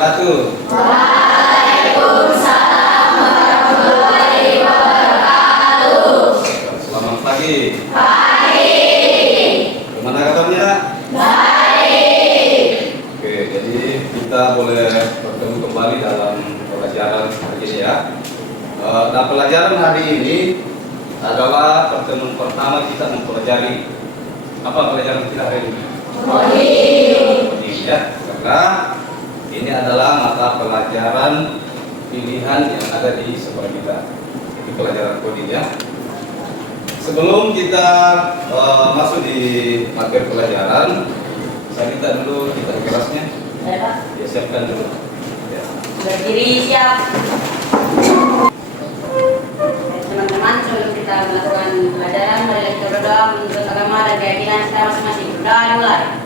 wabarakatuh. Waalaikumsalam warahmatullahi wabarakatuh. Selamat pagi. Pagi. Gimana kabarnya? Baik. Oke, jadi kita boleh bertemu kembali dalam pelajaran hari ini ya. Nah, pelajaran hari ini adalah pertemuan pertama kita mempelajari apa pelajaran kita hari ini? Coding. Ya, karena ini adalah mata pelajaran pilihan yang ada di sekolah kita. Itu pelajaran coding ya. Sebelum kita masuk di materi pelajaran, saya minta dulu kita kelasnya. Ya, Pak. Siapkan dulu. Ya. Berdiri siap. Teman-teman, sebelum kita melakukan pelajaran, mari kita berdoa menurut agama dan keyakinan kita masing-masing. Berdoa mulai.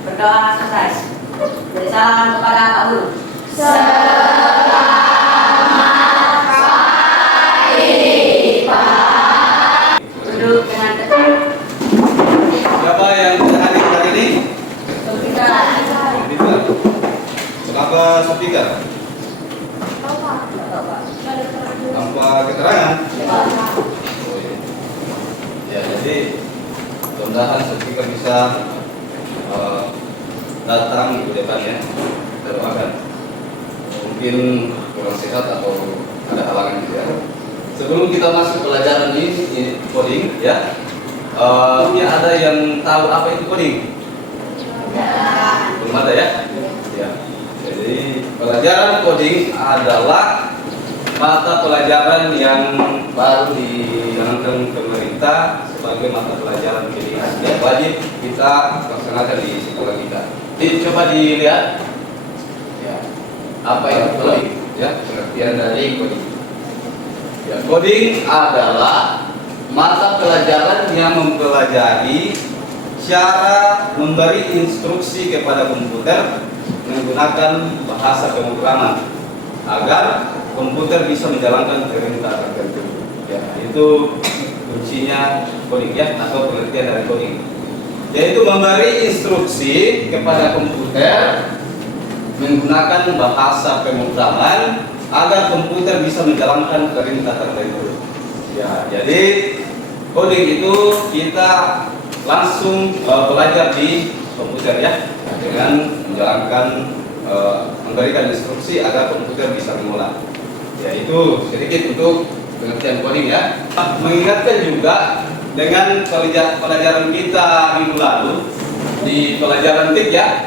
Berdoa selesai. Beri salam kepada Pak Guru. Selamat pagi, Pak. Duduk dengan tenang. Siapa yang hadir hari ini? Speaker. Speaker. Kenapa speaker? Tanpa keterangan. Ya, jadi mudah-mudahan speaker bisa datang ke depan ya. Kita doakan. Mungkin kurang sehat atau ada halangan gitu ya. Sebelum kita masuk pelajaran ini coding ya. Ini ada yang tahu apa itu coding? Belum ada ya? Ya. Jadi pelajaran coding adalah mata pelajaran yang baru dicanangkan pemerintah sebagai mata pelajaran pilihan yang wajib kita laksanakan di sekolah kita. Jadi coba dilihat ya, apa itu coding? Ya, pengertian dari coding. Ya, coding adalah mata pelajaran yang mempelajari cara memberi instruksi kepada komputer menggunakan bahasa pemrograman agar komputer bisa menjalankan perintah tertentu. Ya, itu kuncinya coding ya, atau pengertian dari coding. Yaitu memberi instruksi kepada komputer menggunakan bahasa pemrograman agar komputer bisa menjalankan perintah tertentu. Ya, jadi coding itu kita langsung belajar di komputer ya, dengan menjalankan memberikan instruksi agar komputer bisa mengolah. Ya, itu sedikit untuk pengertian coding ya. Mengingatkan juga dengan pelajaran kita minggu lalu di pelajaran TIK ya.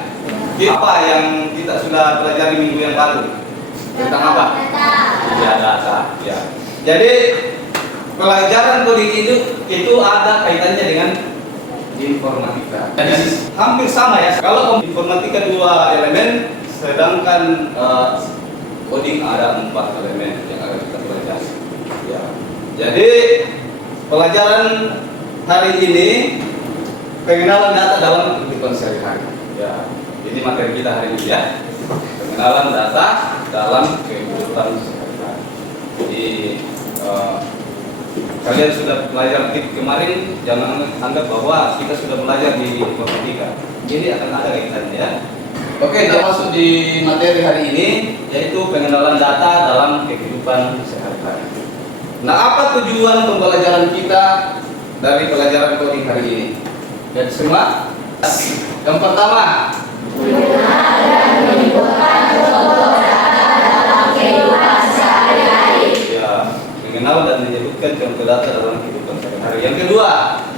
Apa yang kita sudah pelajari minggu yang lalu? Tentang apa? Ya, data. Ya. Jadi pelajaran coding itu ada kaitannya dengan informatika. Jadi hampir sama ya. Kalau informatika 2 elemen, sedangkan coding ada 4 elemen yang akan kita pelajari. Ya. Jadi pelajaran hari ini pengenalan data dalam kehidupan sehari-hari. Ya. Ini materi kita hari ini ya. Pengenalan data dalam kehidupan sehari-hari. Jadi kalian sudah belajar TIK kemarin, jangan anggap bahwa kita sudah belajar di informatika. Ini akan ada kaitannya ya. Oke, kita masuk di materi hari ini, yaitu pengenalan data dalam kehidupan sehari-hari. Nah, apa tujuan pembelajaran kita dari pelajaran coding hari ini? Dan semua, yang pertama, Mengenal dan menyebutkan contoh data dalam kehidupan sehari-hari. ya, mengenal dan menyebutkan contoh data dalam kehidupan sehari-hari. Yang kedua,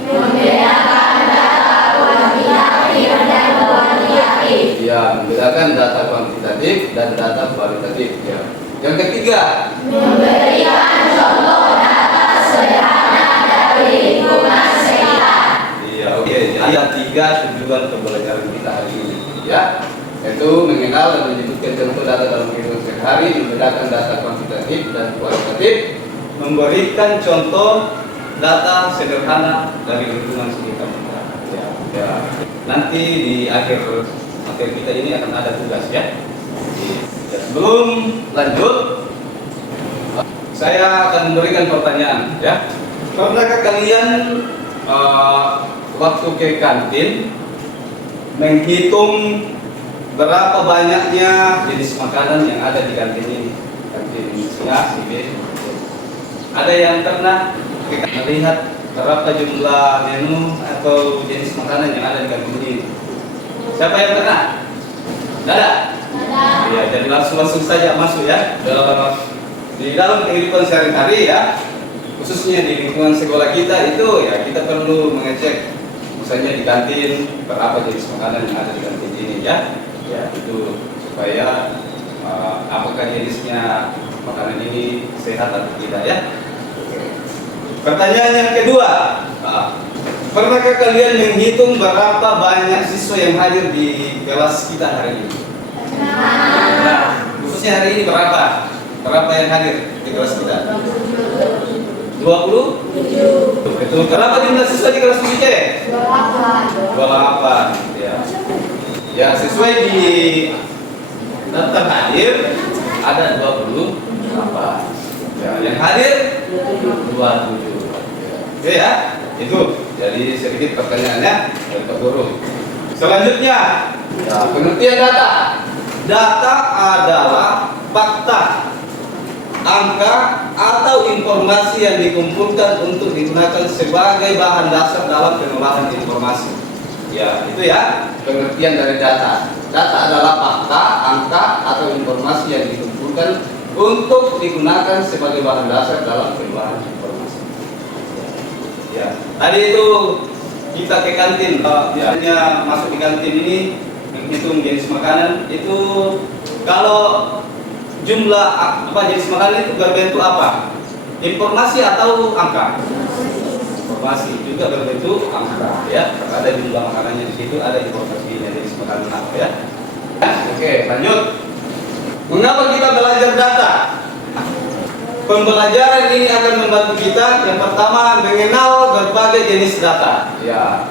Membedakan data kuantitatif dan kuantitatif. ya, membedakan data kuantitatif dan data kualitatif. Ya. Yang ketiga, Memberikan contoh data sederhana dari lingkungan sekitar. iya, oke. Jadi ada 3 tujuan pembelajaran kita hari ini, ya, yaitu mengenal dan menyebutkan contoh data dalam kehidupan sehari-hari, membedakan data kuantitatif dan kualitatif, memberikan contoh data sederhana dari lingkungan sekitar kita. Ya. Nanti di akhir materi kita ini akan ada tugas ya. Ya, sebelum lanjut, saya akan memberikan pertanyaan ya. Pernahkah kalian waktu ke kantin menghitung berapa banyaknya jenis makanan yang ada di kantin ini. Kantin A, si B. Ada yang pernah melihat berapa jumlah menu atau jenis makanan yang ada di kantin ini? Siapa yang pernah? Tidak ada? Ya, jadi langsung saja masuk ya. Di dalam kehidupan sehari-hari ya, khususnya di lingkungan sekolah kita itu ya kita perlu mengecek misalnya di kantin berapa jenis makanan yang ada di kantin ini ya. Ya itu supaya apakah jenisnya makanan ini sehat atau tidak ya. Pertanyaan yang kedua, pernahkah kalian menghitung berapa banyak siswa yang hadir di kelas kita hari ini? Nah, khususnya hari ini berapa? Berapa yang hadir di kelas kita? 20? Betul. Berapa jumlah siswa di kelas 7C? 28. Ya. Ya, sesuai di daftar hadir ada 28. Ya, yang hadir 27. Oke ya, itu jadi sedikit pertanyaannya dari Pak Guru. Selanjutnya, ya, pengertian data. Data adalah fakta, angka atau informasi yang dikumpulkan untuk digunakan sebagai bahan dasar dalam pengolahan informasi. Ya, itu ya pengertian dari data. Data adalah fakta, angka atau informasi yang dikumpulkan untuk digunakan sebagai bahan dasar dalam pengolahan informasi. Ya, tadi itu kita ke kantin, biasanya masuk di kantin ini menghitung jenis makanan itu kalau jumlah apa jenis makanan itu berbentuk apa? Informasi atau angka? Informasi juga berbentuk angka ya. Ada jumlah makanannya di situ, ada informasinya jenis makanan apa ya. Oke, lanjut. Mengapa kita belajar data? Pembelajaran ini akan membantu kita yang pertama mengenal berbagai jenis data. Ya,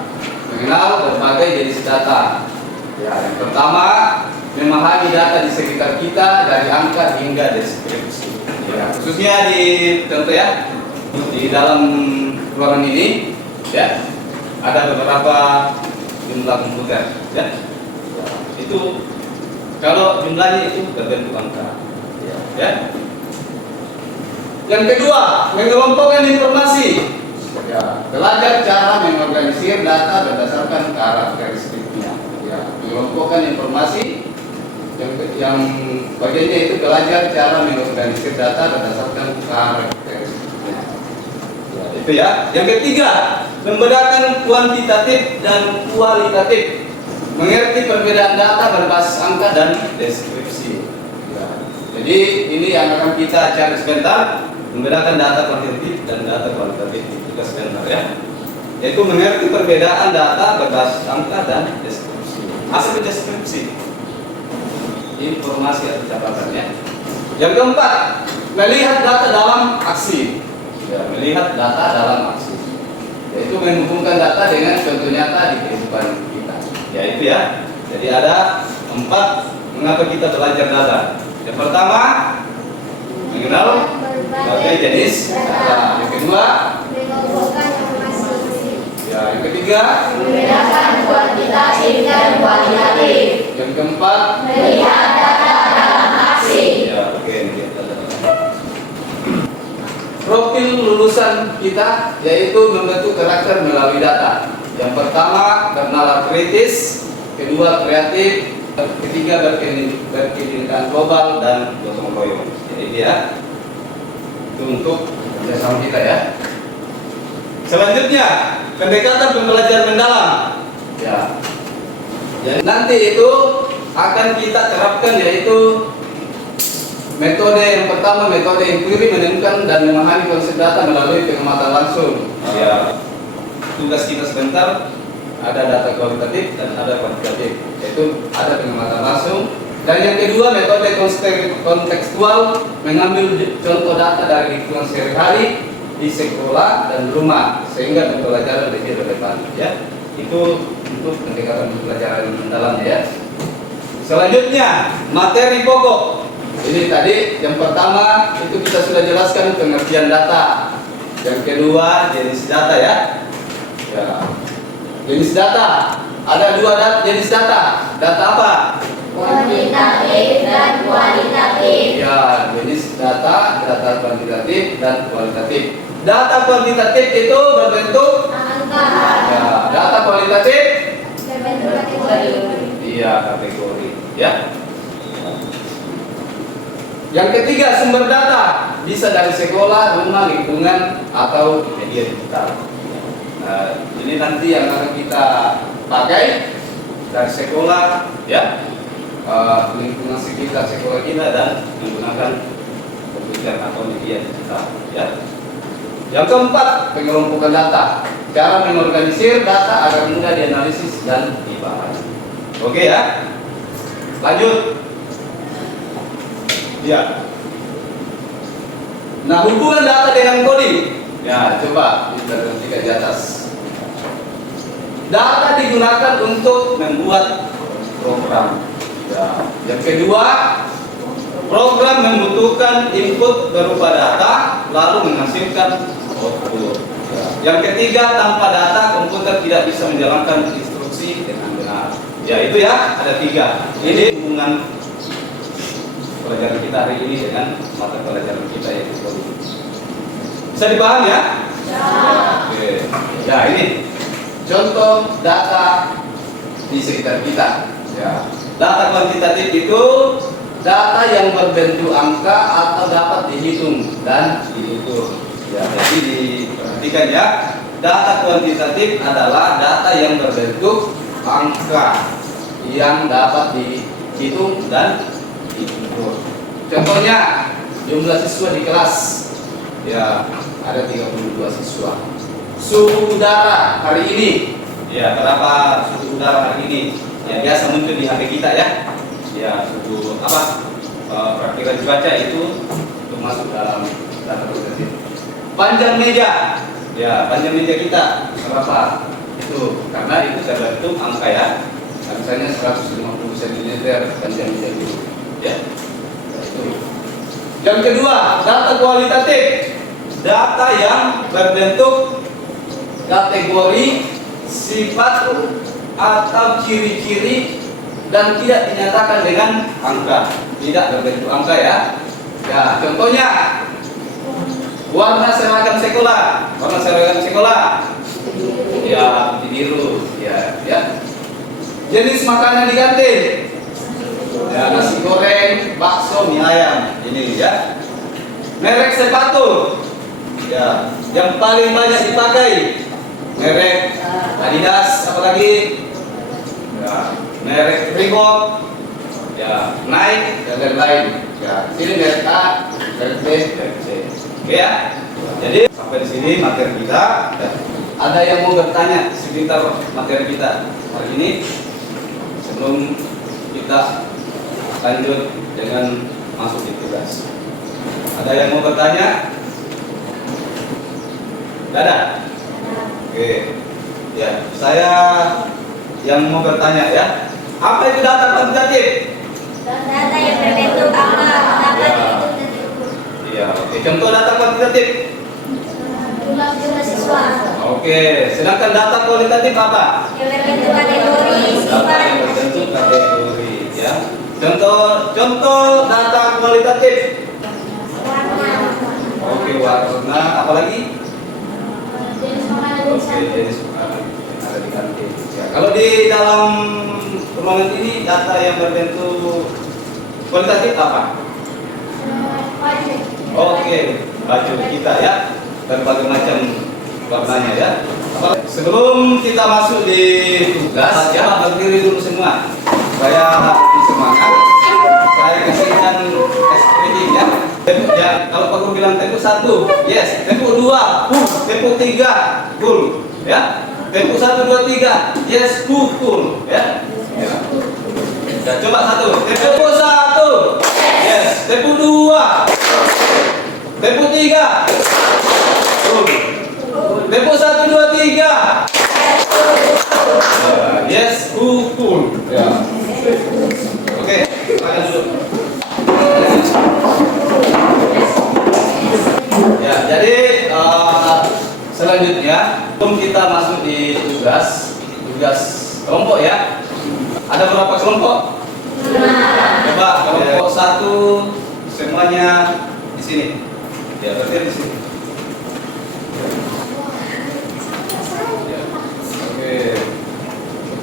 mengenal berbagai jenis data. Ya, yang pertama memahami data di sekitar kita dari angka hingga deskripsi. Ya, khususnya di contoh ya di dalam ruangan ini ya ada beberapa jumlah komputer ya. Itu kalau jumlahnya itu berbentuk angka. Ya. Yang kedua, mengelompokkan informasi. Ya, belajar cara mengorganisir data berdasarkan karakteristiknya. Ya, mengelompokkan informasi yang bagiannya itu belajar cara mengorganisir data berdasarkan karakteristiknya. Ya, itu ya. Yang ketiga, membedakan kuantitatif dan kualitatif. Mengerti perbedaan data berbasis angka dan deskripsi. Ya. Jadi ini yang akan kita cari sebentar, membedakan data kuantitatif dan data kualitatif juga sebentar ya. Yaitu mengerti perbedaan data berbasis angka dan deskripsi. Asal deskripsi, informasi atau catatannya. Yang keempat, melihat data dalam aksi. Ya, melihat data dalam aksi. Yaitu menghubungkan data dengan contoh nyata di kehidupan kita. Ya itu ya. Jadi ada 4 mengapa kita belajar data. Yang pertama, mengenal berbagai jenis data. Yang kedua, mengumpulkan informasi. ya yang ketiga, Membedakan kuantitatif dan kualitatif. yang keempat, Melihat data dalam aksi. ya oke melihat data. Profil lulusan kita yaitu membentuk karakter melalui data. Yang pertama bernalar kritis, kedua kreatif, ketiga berkelindahan global dan gotong royong. Jadi dia itu untuk kerjasama kita ya. Selanjutnya pendekatan pembelajaran mendalam. Ya. Jadi nanti itu akan kita terapkan yaitu metode yang pertama, metode inquiry, menemukan dan memahami konsep data melalui pengamatan langsung. Ya. Tugas kita sebentar ada data kualitatif dan ada kuantitatif, yaitu ada pengamatan langsung. Dan yang kedua metode kontekstual, mengambil contoh data dari lingkungan sehari-hari di sekolah dan rumah sehingga pembelajaran lebih relevan. Ya, itu untuk pendekatan pembelajaran mendalamnya ya. Selanjutnya materi pokok. Ini tadi yang pertama itu kita sudah jelaskan pengertian data. Yang kedua jenis data ya. Ya. Jenis data. Ada dua jenis data. Data apa? Kuantitatif dan kualitatif. Ya, jenis data kuantitatif dan kualitatif. Data kuantitatif itu berbentuk Angka. ya, data kualitatif Berbentuk kategori. iya kategori ya. Yang ketiga, sumber data bisa dari sekolah, rumah, lingkungan atau media digital. Nah, ini nanti yang akan kita pakai dari sekolah ya, lingkungan sekitar sekolah kita dan menggunakan komputer atau media digital ya. Yang keempat, pengelompokan data. Cara mengorganisir data agar mudah dianalisis dan dibahas. Oke ya. Lanjut. Ya. Nah, hubungan data dengan coding. Ya, coba kita perhatikan di atas. Data digunakan untuk membuat program. Ya. Yang kedua, program membutuhkan input berupa data lalu menghasilkan output. Ya. Yang ketiga, tanpa data komputer tidak bisa menjalankan instruksi dengan benar. Ya, itu ya, ada 3. Ini hubungan pelajaran kita hari ini dengan mata pelajaran kita yaitu coding. Bisa dipahami ya? Ya. Oke. Ya, ini contoh data di sekitar kita. Ya. Data kuantitatif itu data yang berbentuk angka atau dapat dihitung dan diukur. Ya, jadi diperhatikan ya. Data kuantitatif adalah data yang berbentuk angka yang dapat dihitung dan diukur. Contohnya jumlah siswa di kelas. Ya, ada 32 siswa. Suhu udara hari ini. Ya, berapa suhu udara hari ini? Ya, biasa muncul di HP kita ya. Ya, suhu apa? Perkiraan cuaca itu masuk dalam data kuantitatif. Panjang meja. Ya, panjang meja kita berapa? Itu karena itu terbentuk angka ya. Misalnya 150 cm panjang meja itu. Ya. Itu. Yang kedua, data kualitatif. Data yang berbentuk kategori, sifat atau ciri-ciri dan tidak dinyatakan dengan angka, tidak berbentuk angka ya. Ya, contohnya warna seragam sekolah, ya biru, ya. Jenis makanan di kantin, ya nasi goreng, bakso, mie ayam, ini ya. Merek sepatu, ya yang paling banyak dipakai, merek Adidas, apalagi ya, merek Reebok, ya Nike dan lain-lain. Ya, sini merek A, merek B, merek C. Oke ya. Jadi sampai di sini materi kita. Ya. Ada yang mau bertanya sekitar materi kita hari ini sebelum kita lanjut dengan masuk di tugas? Ada yang mau bertanya? Tidak ada? Oke. Ya, saya yang mau bertanya ya. Apa itu data kuantitatif? Data yang berbentuk angka dapat dihitung dan diukur. Iya, oke. Contoh data kuantitatif. Jumlah siswa. Oke, sedangkan data kualitatif apa? Yang berbentuk kategori, Data sifat. yang berbentuk kategori ya. Contoh data kualitatif. Warna. Oke, warna, apalagi? Jenis makanan di Oke, sana. jenis makanan yang ada di kantin. Ya, kalau di dalam ruangan ini data yang berbentuk kualitatif apa? Baju. Oke, baju kita ya, berbagai macam warnanya ya. Sebelum kita masuk di tugas, ya berdiri dulu semua. Saya semangat. Saya kasihkan kredit ya. Ya, kalau Pak Guru bilang tempo 1, yes. Tempo 2, tempo 3, cool. Ya. Tempo 1, 2, 3, yes, cool. Ya. Ya. Ya, coba 1. Tempo 1, yes. Tempo 2, tempo 3, cool. Tempo 1, 2, 3. Yes, cool. Ya. Oke, makan dulu. Ya, jadi selanjutnya sebelum kita masuk di tugas, tugas kelompok ya. Ada berapa kelompok? Coba kelompok 1 semuanya di sini. Ya, berarti di sini. Ya. Oke.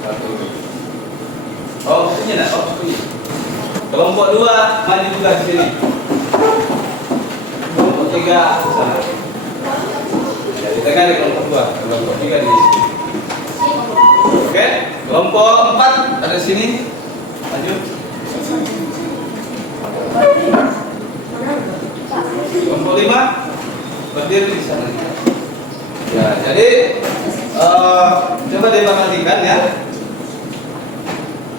1. Oh, punya nak? Oh, punya. Kelompok 2 maju juga di sini. Kelompok 3 sana. Ya, di tengah di kelompok 2, kelompok 3 di sini. Oke, kelompok 4 ada di sini. Maju. Kelompok 5 berdiri di sana. Ya, jadi coba diperhatikan ya.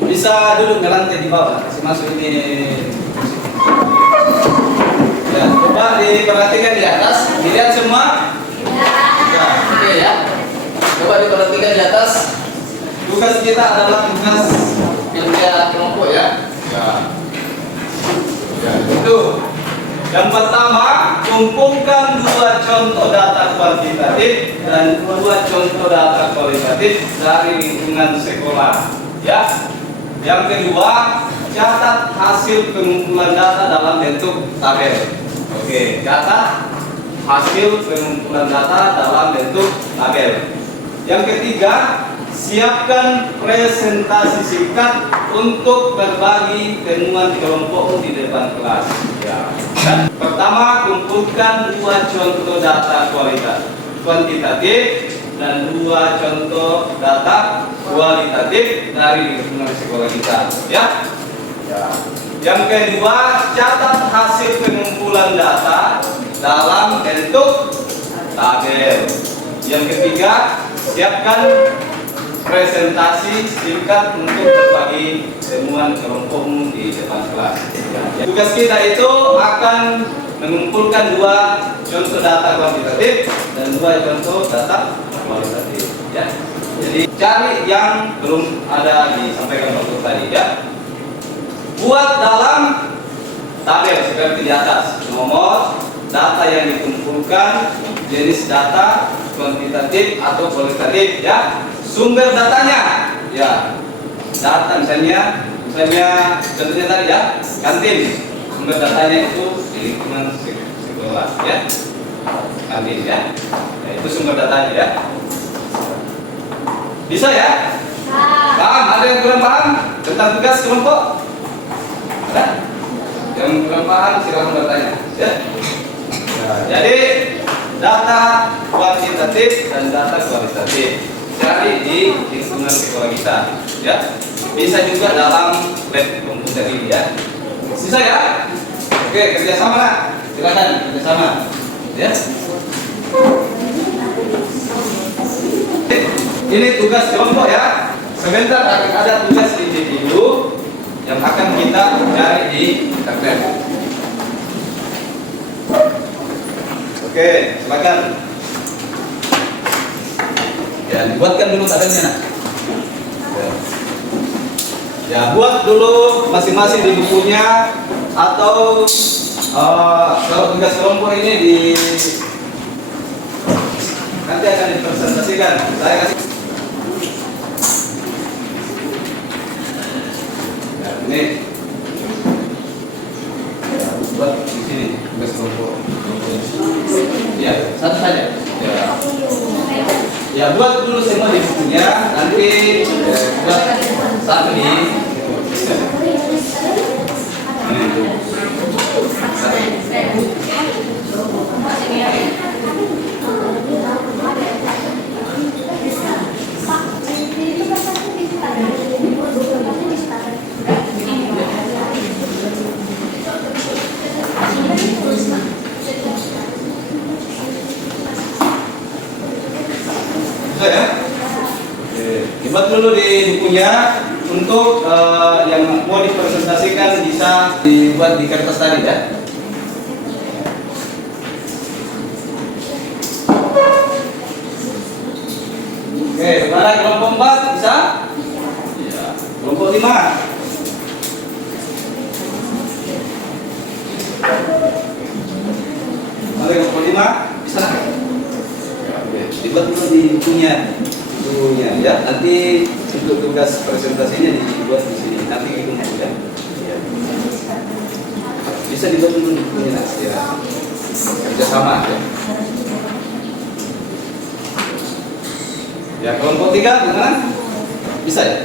Bisa duduk di lantai di bawah, kasih masuk ini. Ya, coba diperhatikan di atas, dilihat semua. Ya, oke ya. Coba diperhatikan di atas. Tugas kita adalah tugas kerja kelompok ya. Ya. Ya, itu. Yang pertama, kumpulkan 2 contoh data kuantitatif dan 2 contoh data kualitatif dari lingkungan sekolah. Ya. Yang kedua, catat hasil pengumpulan data dalam bentuk tabel. Oke, catat hasil pengumpulan data dalam bentuk tabel. Yang ketiga, siapkan presentasi singkat untuk berbagi temuan kelompok di depan kelas. Ya. Dan pertama, kumpulkan 2 contoh data kuantitatif dan 2 contoh data kualitatif dari lingkungan sekolah kita. Ya. Ya. Yang kedua, catat hasil pengumpulan data dalam bentuk tabel. Yang ketiga, siapkan presentasi singkat untuk berbagi temuan kelompokmu di depan kelas. Ya. Tugas kita itu akan mengumpulkan 2 contoh data kuantitatif dan 2 contoh data kualitatif. Ya. Jadi cari yang belum ada disampaikan waktu tadi ya. Buat dalam tabel seperti di atas, nomor data yang dikumpulkan, jenis data kuantitatif atau kualitatif ya. Sumber datanya, ya, data misalnya contohnya tadi ya, kantin. Sumber datanya itu di lingkungan sekolah, ya, kantin ya. Ya, itu sumber datanya ya. Bisa ya? Paham? Ada yang kurang paham tentang tugas kelompok? Ada? Yang kurang paham silakan bertanya. Ya. Nah, jadi data kuantitatif dan data kualitatif cari di lingkungan sekolah kita, ya. Bisa juga dalam lab komputer ini, ya. Bisa ya? Oke, kerjasama lah. Silakan kerjasama, ya. Ini tugas kelompok ya. Sebentar akan ada tugas individu yang akan kita cari di internet. Oke, silakan. Ya, dibuatkan dulu tabelnya nak. Ya, buat dulu masing-masing di bukunya atau kalau tugas kelompok ini nanti akan dipresentasikan. Saya kasih. Ya, ini ya, buat di sini tugas kelompok. Ya, satu saja. Ya. Ya, buat dulu semua di bukunya, nanti buat satu di ya. Buat dulu di bukunya untuk yang mau dipresentasikan bisa dibuat di kertas tadi ya. Oke, mana kelompok 4 bisa? Ya. Kelompok 5. Mana kelompok 5 bisa? Ya, oke. Dibuat dulu di bukunya. bukunya ya. Nanti untuk tugas presentasinya dibuat di sini. Nanti dikumpul ya. Ya. Bisa dibuat dulu bukunya nanti ya. Kerjasama ya. Ya kelompok 3 gimana? Bisa ya?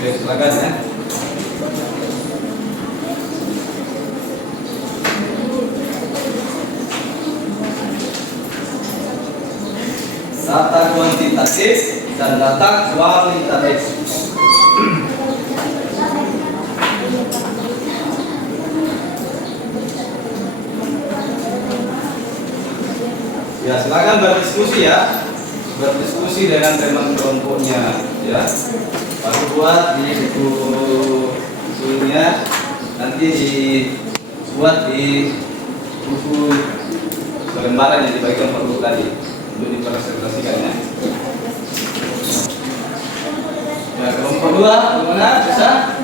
Oke, silakan ya. Data kuantitatif dan data kualitatif. Ya, silakan berdiskusi ya. Berdiskusi dengan teman kelompoknya ya. Baru buat di bukunya, nanti dibuat di buku selembaran yang dibagikan per buku tadi untuk dipresentasikan ya. Ya kelompok 2 gimana bisa?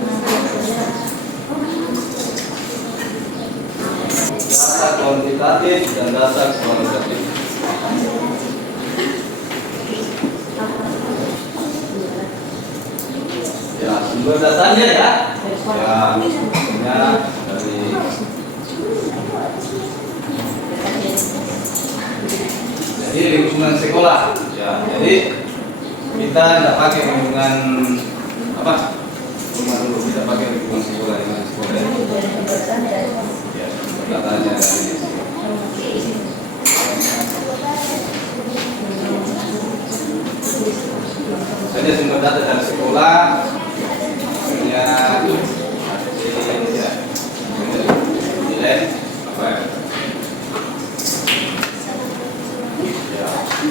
Data kuantitatif dan data kualitatif. Ya, sumber datanya ya. Ya, dari jadi lingkungan sekolah. Ya, jadi kita tidak pakai lingkungan apa? Rumah dulu kita pakai lingkungan sekolah dengan sekolah. Ya, datanya dari saja sumber data dari sekolah. Ya, nilai apa ya?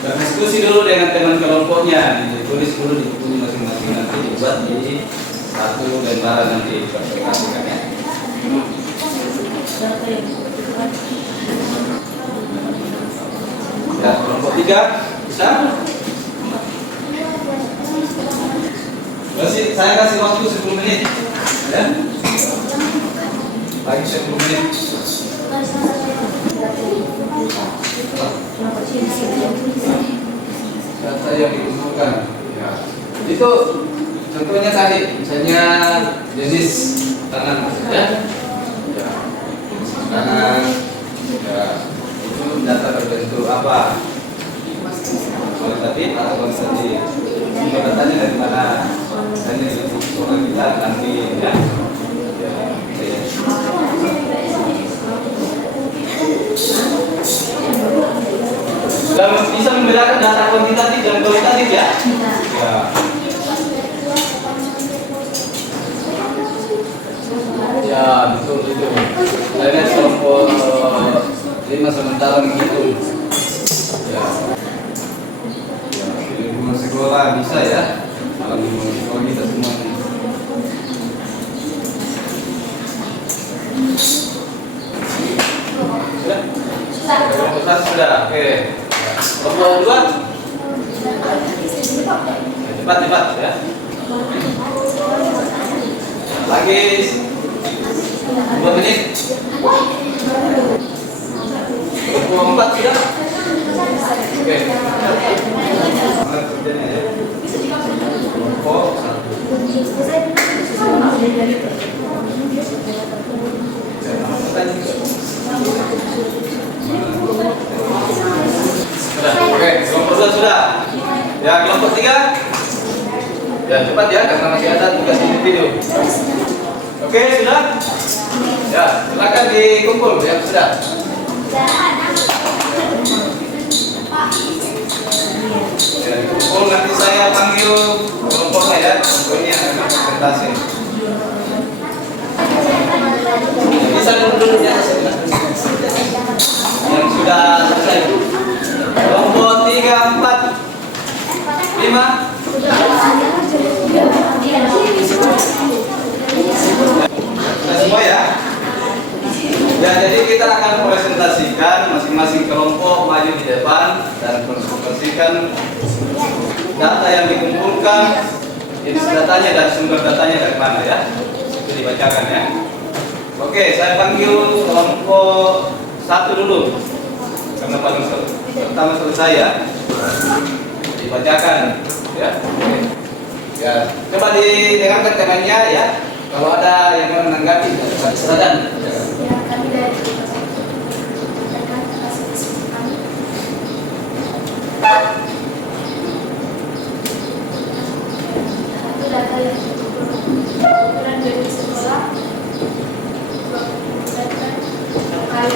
Berdiskusi dulu dengan teman kelompoknya, ditulis dulu di buku masing-masing, nanti dibuat di satu lembaran nanti dipresentasikan ya. Ya, kelompok 3 bisa? Saya kasih waktu 10 menit ya. Lagi 10 menit. Data yang dikumpulkan ya. Itu contohnya tadi misalnya jenis tangan ya. Ya. Tangan ya. Itu data berbentuk apa? Kualitatif atau kuantitatif? Sumber datanya dari mana? Dan ini soal kita nanti ya. Dan bisa membedakan data kuantitatif dan kualitatif ya? Ya. Ya, betul itu. Saya lihat kelompok 5 sementara begitu. Ya. Ya, di lingkungan sekolah bisa ya. Dalam lingkungan sekolah kita semuanya. Sudah? Sudah, oke. Kelompok 2 cepat ya. Lagi 2 menit. Kelompok 4 sudah. Oke. Semangat kerjanya ya. Kelompok 1. Oke, kelompok 2 sudah. Ya, kelompok 3. Ya, cepat ya, karena masih ada tugas individu. Oke, sudah? Ya, silakan dikumpul ya, sudah. Ya, dikumpul nanti saya panggil kelompoknya ya, kelompoknya presentasi. Bisa dulu ya, yang sudah selesai. Kelompok 3, 4, 5. Sudah semua ya? Ya, jadi kita akan presentasikan masing-masing kelompok. jenis datanya dan sumber datanya dari mana ya. Itu dibacakan ya. Oke, saya panggil kelompok 1 dulu. Karena paling pertama selesai ya. Dibacakan ya. Oke. Ya, coba didengarkan temanya ya. Kalau ada yang mau menanggapi, silakan. Ya, kami dari mengatakan hasil diskusi kami. Satu data yang ukuran dari sekolah, kali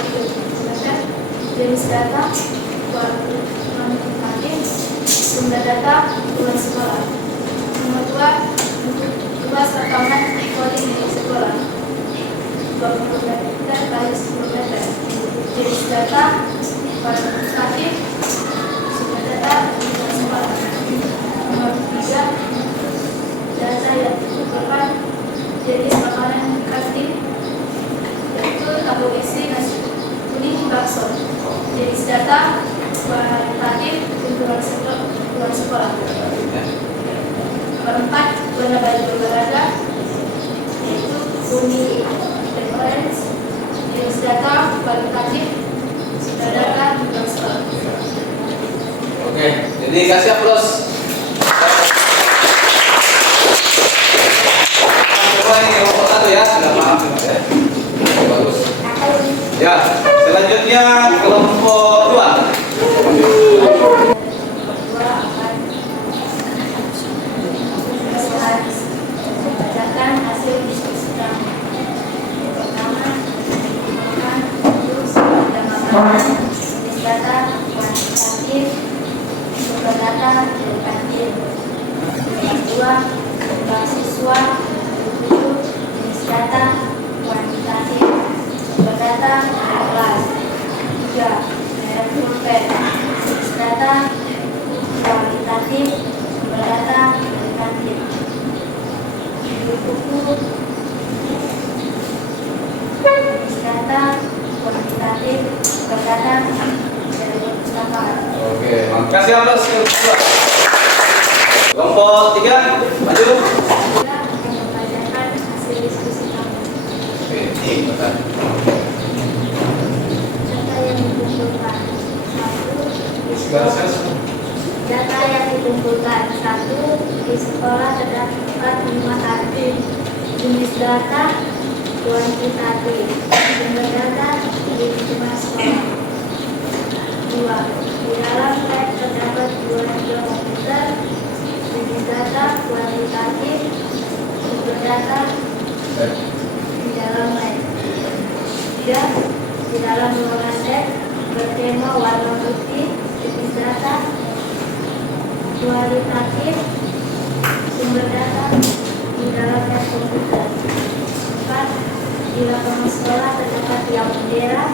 jenis data, kuantitatif, sumber data, ukuran sekolah. Nomor 2, untuk luas lapangan volley milik sekolah 20 meter kali 10 meter. Jenis data kuantitatif, sumber data, ukuran sekolah. Nomor 3, data yang merupakan jenis makanan kantin, yaitu tahu isi nasi kuning bakso. Jenis data kualitatif ukuran sekolah. Nomor 4, warna baju olahraga, yaitu kuning dan orange. Jenis data kualitatif sumber data ukuran sekolah. Oke, jadi kasih aplaus. Coba ini kelompok 1 ya, sudah paham semua ya. Bagus. Ya, selanjutnya kelompok 2. Bacakan hasil diskusi kami. Pertama, sumber makanan, jenis data kuantitatif, sumber data dari kantin. Yang kedua, jumlah siswa 7, jenis data kuantitatif, sumber data dari kelas. 3, merek pulpen, jenis data kualitatif, sumber data dari kantin. Buku, jenis data kuantitatif, sumber data dari perpustakaan. Oke, makasih aplaus. Kelompok 3, maju. Juga akan membacakan hasil diskusi kami. Oke, betul. Data yang dikumpulkan. 1, data yang dikumpulkan. 1, di sekolah terdapat 5 kantin. Jenis data kuantitatif, sumber data di lingkungan sekolah. 2, di dalam lab terdapat 2 komputer. Jenis data kuantitatif, sumber data di dalam lab. 3, di dalam ruangan lab bertema warna putih. Jenis data kualitatif, sumber data di dalam lab komputer. 4, di lapangan sekolah terdapat tiang bendera.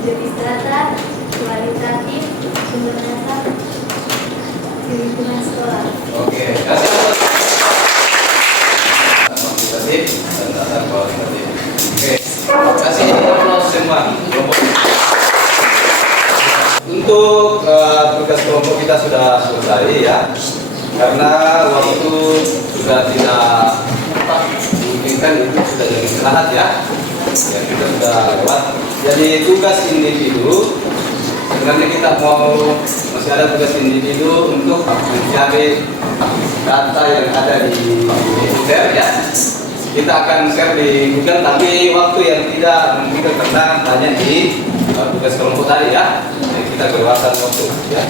Jenis data kualitatif, sumber data di lingkungan sekolah. Oke, kasih aplaus. Kuantitatif dan data kualitatif. Oke, kasih aplaus semua. Untuk tugas kelompok kita sudah selesai ya, karena waktu sudah tidak memungkinkan, itu sudah jadi istirahat ya. Ya, kita sudah lewat. Jadi tugas individu, sebenarnya kita masih ada tugas individu untuk mencari data yang ada di Google ya. Kita akan share di Google, tapi waktu yang tidak memungkinkan karena banyak di tugas kelompok tadi ya. Jadi kita berwawasan waktu ya.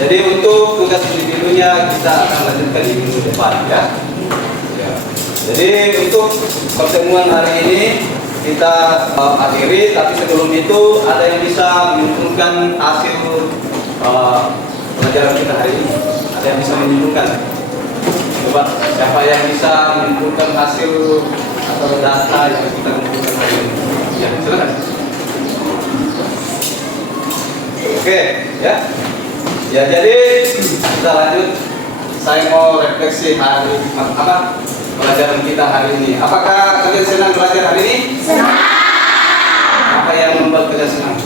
Jadi untuk tugas individunya kita akan lanjutkan di minggu depan ya. Ya. Jadi untuk pertemuan hari ini kita akhiri, tapi sebelum itu ada yang bisa menyimpulkan hasil pelajaran kita hari ini? Ada yang bisa menyimpulkan? Coba siapa yang bisa menyimpulkan hasil atau data yang kita kumpulkan hari ini? Ya, silakan. Oke, ya. Ya, jadi kita lanjut. Saya mau refleksi hari apa pelajaran kita hari ini. Apakah kalian senang belajar hari ini? Senang. Apa yang membuat kalian senang?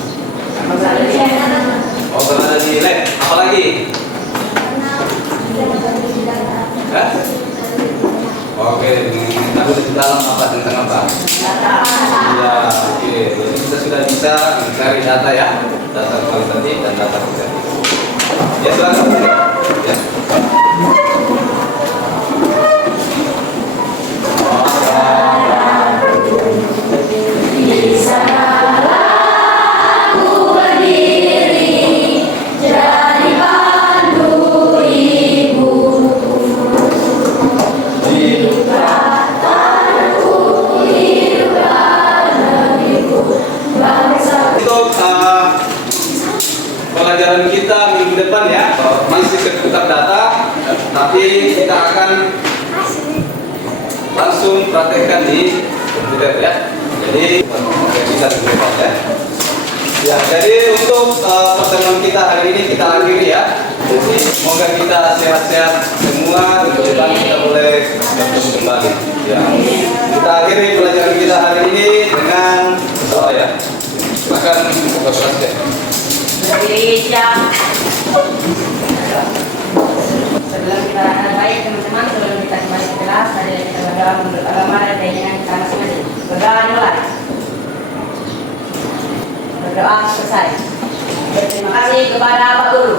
Oh, berada di lab. Apalagi? Ya? Oke, mengetahui di dalam apa tentang apa? Ya, oke. Jadi kita sudah bisa mencari data ya, data kualitatif dan data kuantitatif. Ya, silakan. Ya. Untuk pelajaran kita minggu depan ya, masih seputar data, tapi kita akan langsung praktekkan di komputer ya. Jadi bisa digunakan ya. Ya, jadi untuk pertemuan kita hari ini kita akhiri ya. Jadi semoga kita sehat-sehat semua. Minggu depan kita boleh bertemu kembali. Ya, kita akhiri pelajaran kita hari ini dengan doa ya. Silakan buka kelasnya. Berdiri jam. Sebelum kita baik teman-teman, sebelum kita kembali ke kelas, ada yang kita berdoa menurut agama dan keyakinan kita masing-masing. Berdoa mulai. Berdoa selesai. Terima kasih kepada Pak Guru.